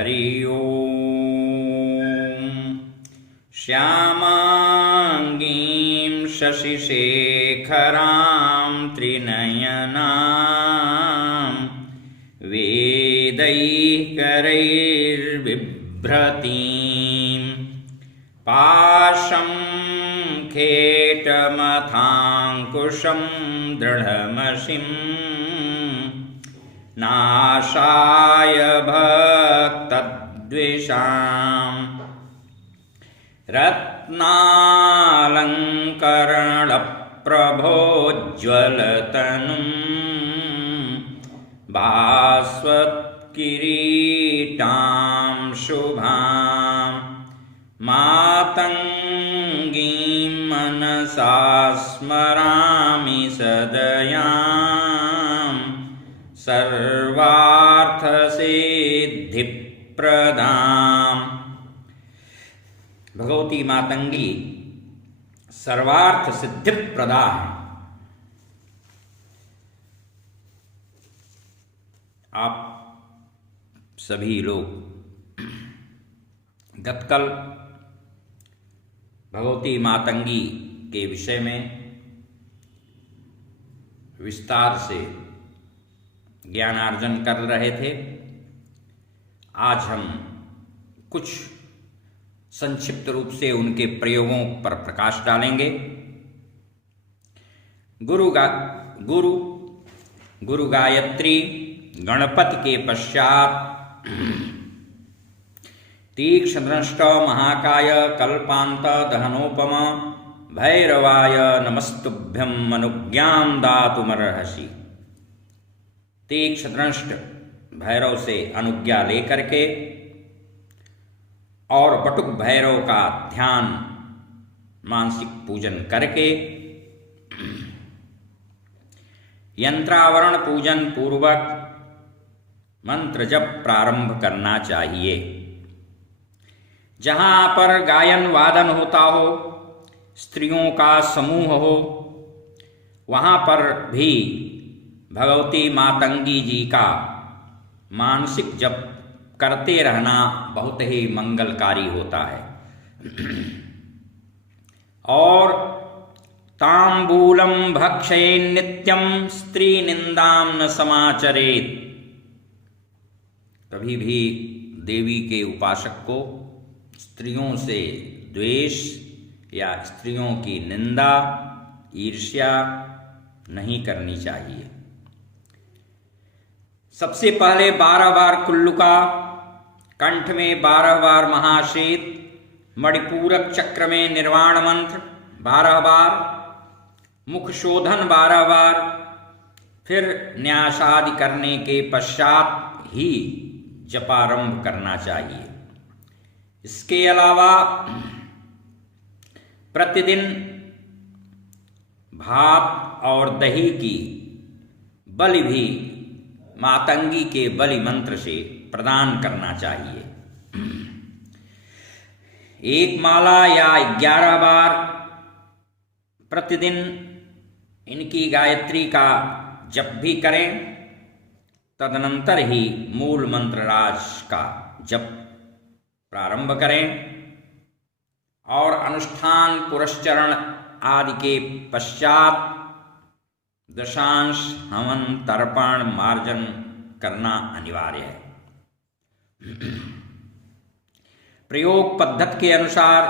हरि ओम। श्यामांगीं शशिशेखरां त्रिनयनां वेदैकरैर्बिभ्रतीं पाशं खेटमथाङ्कुशं दृढमशिं नाशाय भक्तद्वेषां रत्नालङ्करणप्रभोज्ज्वलतनुं भास्वत्किरीटां शुभां मातङ्गीं मनसा स्मरामि सदयां सर्वार्थसिद्धिप्रदाम्। भगवती मातंगी सर्वार्थ सिद्धिप्रदा है। आप सभी लोग गतकल भगवती मातंगी के विषय में विस्तार से ज्ञानार्जन कर रहे थे। आज हम कुछ संक्षिप्त रूप से उनके प्रयोगों पर प्रकाश डालेंगे। गुरु गायत्री, गणपति के पश्चात तीक्ष्णदृष्ट महाकाय कल्पांत दहनोपम भैरवाय नमस्तुभ्यं अनुज्ञां दातुमर्हसि। तीक्ष्णदृष्ट भैरव से अनुज्ञा लेकर के और बटुक भैरव का ध्यान मानसिक पूजन करके यंत्रावरण पूजन पूर्वक मंत्र जप प्रारंभ करना चाहिए। जहां पर गायन वादन होता हो, स्त्रियों का समूह हो, वहां पर भी भगवती मातंगी जी का मानसिक जप करते रहना बहुत ही मंगलकारी होता है। और तांबूलम भक्षयेन् नित्यं स्त्री निंदां न समाचरेत। कभी भी देवी के उपासक को स्त्रियों से द्वेष या स्त्रियों की निंदा, ईर्ष्या नहीं करनी चाहिए। सबसे पहले 12 बार कुल्लुका, कंठ में 12 बार महाशेत, मणिपूरक चक्र में निर्वाण मंत्र 12 बार, मुख शोधन 12 बार, फिर न्यासादि करने के पश्चात ही जपारंभ करना चाहिए। इसके अलावा प्रतिदिन भात और दही की बलि भी मातंगी के बलि मंत्र से प्रदान करना चाहिए। एक माला या 11 बार प्रतिदिन इनकी गायत्री का जप भी करें। तदनंतर ही मूल मंत्र राज का जप प्रारंभ करें और अनुष्ठान पुरस्चरण आदि के पश्चात दशांश हवन तर्पण मार्जन करना अनिवार्य है। प्रयोग पद्धति के अनुसार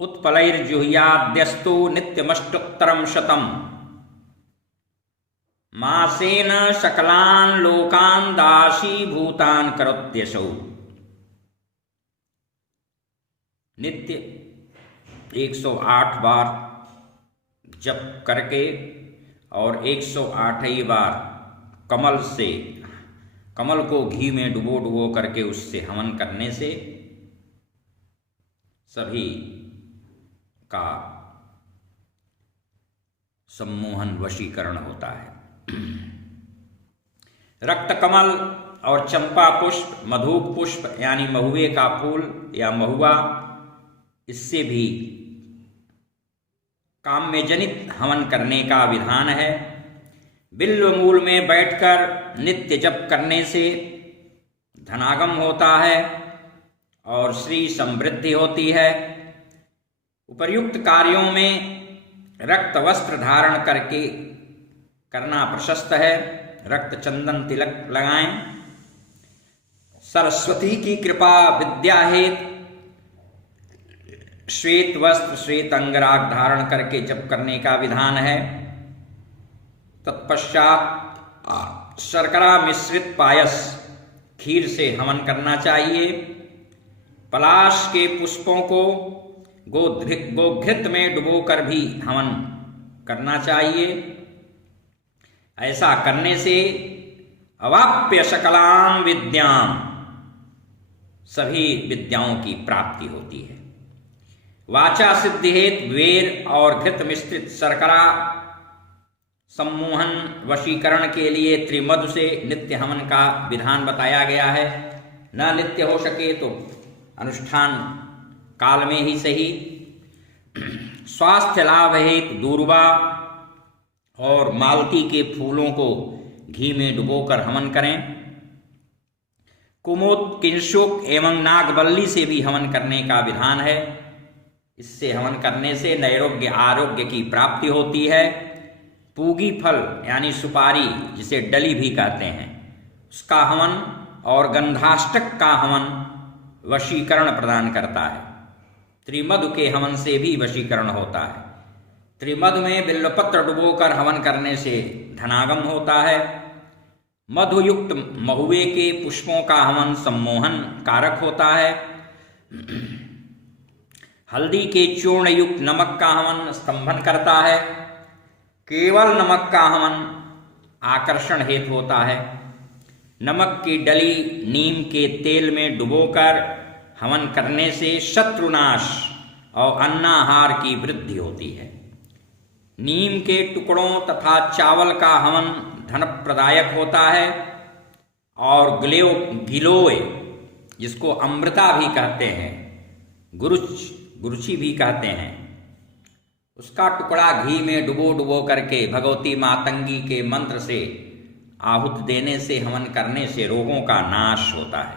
उत्पलैर्जुह्याद्यस्तु नित्यमष्टोत्तरं शतम् मासेन सकलान् लोकान् दासीभूतान् करोत्यसौ। नित्य 108 बार जप करके और 108 बार कमल को घी में डुबो करके उससे हवन करने से सभी का सम्मोहन वशीकरण होता है। रक्त कमल और चंपा पुष्प, मधुक पुष्प यानी महुए का फूल या महुआ, इससे भी काम्य जनित हवन करने का विधान है। बिल्व मूल में बैठकर नित्य जप करने से धनागम होता है और श्री समृद्धि होती है। उपर्युक्त कार्यों में रक्त वस्त्र धारण करके करना प्रशस्त है। रक्त चंदन तिलक लगाएं। सरस्वती की कृपा विद्या हेतु श्वेत वस्त्र श्वेत अंगराग धारण करके जप करने का विधान है। तत्पश्चात शर्करा मिश्रित पायस खीर से हवन करना चाहिए। पलाश के पुष्पों को गोघृत में डुबोकर भी हवन करना चाहिए। ऐसा करने से अवाप्य सकलाम विद्याम, सभी विद्याओं की प्राप्ति होती है। वाचा सिद्धि हेतु वेर और घृत मिश्रित शर्करा सम्मोहन वशीकरण के लिए त्रिमधु से नित्य हवन का विधान बताया गया है। न नित्य हो सके तो अनुष्ठान काल में ही सही। स्वास्थ्य लाभ हेतु दूर्वा और मालती के फूलों को घी में डुबोकर हवन करें। कुमुद किंशुक एवं नागबल्ली से भी हवन करने का विधान है। इससे हवन करने से नैरोग्य आरोग्य की प्राप्ति होती है। पूगी फल यानी सुपारी, जिसे डली भी कहते हैं, उसका हवन और गंधाष्टक का हवन वशीकरण प्रदान करता है। त्रिमधु के हवन से भी वशीकरण होता है। त्रिमधु में बिल्वपत्र डुबोकर हवन करने से धनागम होता है। मधुयुक्त महुए के पुष्पों का हवन सम्मोहन कारक होता है। हल्दी के चूर्ण युक्त नमक का हवन स्तंभन करता है। केवल नमक का हवन आकर्षण हेतु होता है। नमक की डली नीम के तेल में डुबोकर हवन करने से शत्रुनाश और अन्नाहार की वृद्धि होती है। नीम के टुकड़ों तथा चावल का हवन धन प्रदायक होता है। और गिलोय, जिसको अमृता भी कहते हैं, गुरुची भी कहते हैं, उसका टुकड़ा घी में डुबो करके भगवती मातंगी के मंत्र से आहुति देने से हवन करने से रोगों का नाश होता है।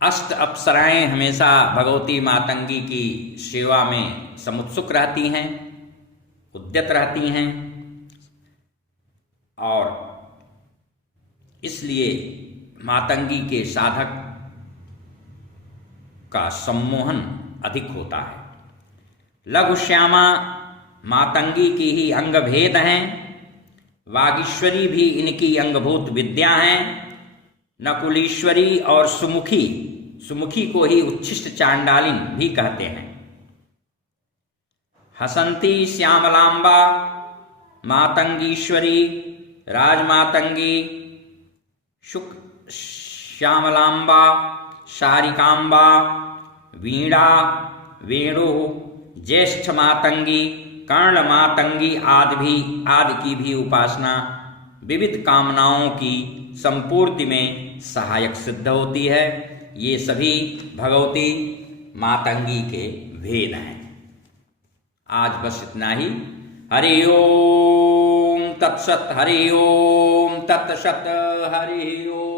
अष्ट अप्सराएं हमेशा भगवती मातंगी की सेवा में समुत्सुक रहती हैं, उद्यत रहती हैं, और इसलिए मातंगी के साधक का सम्मोहन अधिक होता है। लघु श्यामा मातंगी की ही अंग भेद हैं। वागीश्वरी भी इनकी अंगभूत विद्या हैं। नकुलीश्वरी और सुमुखी को ही उच्छिष्ट चांडालिन भी कहते हैं। हसंती श्यामलांबा, मातंगीश्वरी, राजमातंगी, शुक श्यामलांबा, शारिकांबा, वीणा, वेणु, ज्येष्ठ मातंगी, कर्ण मातंगी आदि की भी उपासना विविध कामनाओं की संपूर्ति में सहायक सिद्ध होती है। ये सभी भगवती मातंगी के भेद हैं। आज बस इतना ही। हरि ओम तत्सत, हरि ओम तत्सत, हरि ओम।